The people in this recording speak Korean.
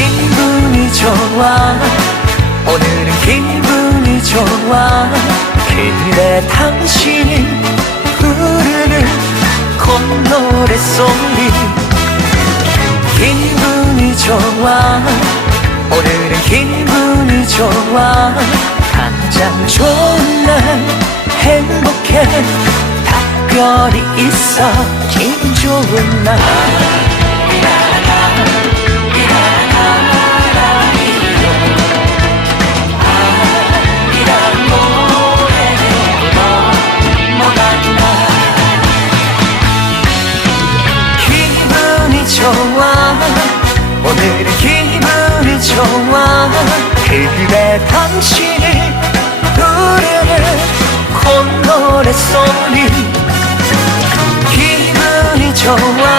기분이 좋아. 오늘은 기분이 좋아. 그대 당신이 부르는 콧노래 소리. 기분이 좋아. 오늘은 기분이 좋아. 가장 좋은 날 행복해. 답변이 있어. 기분 좋은 날 좋아. 오늘은 기분이 좋아. 그대 당신을 부르는 콧노래 소리. 기분이 좋아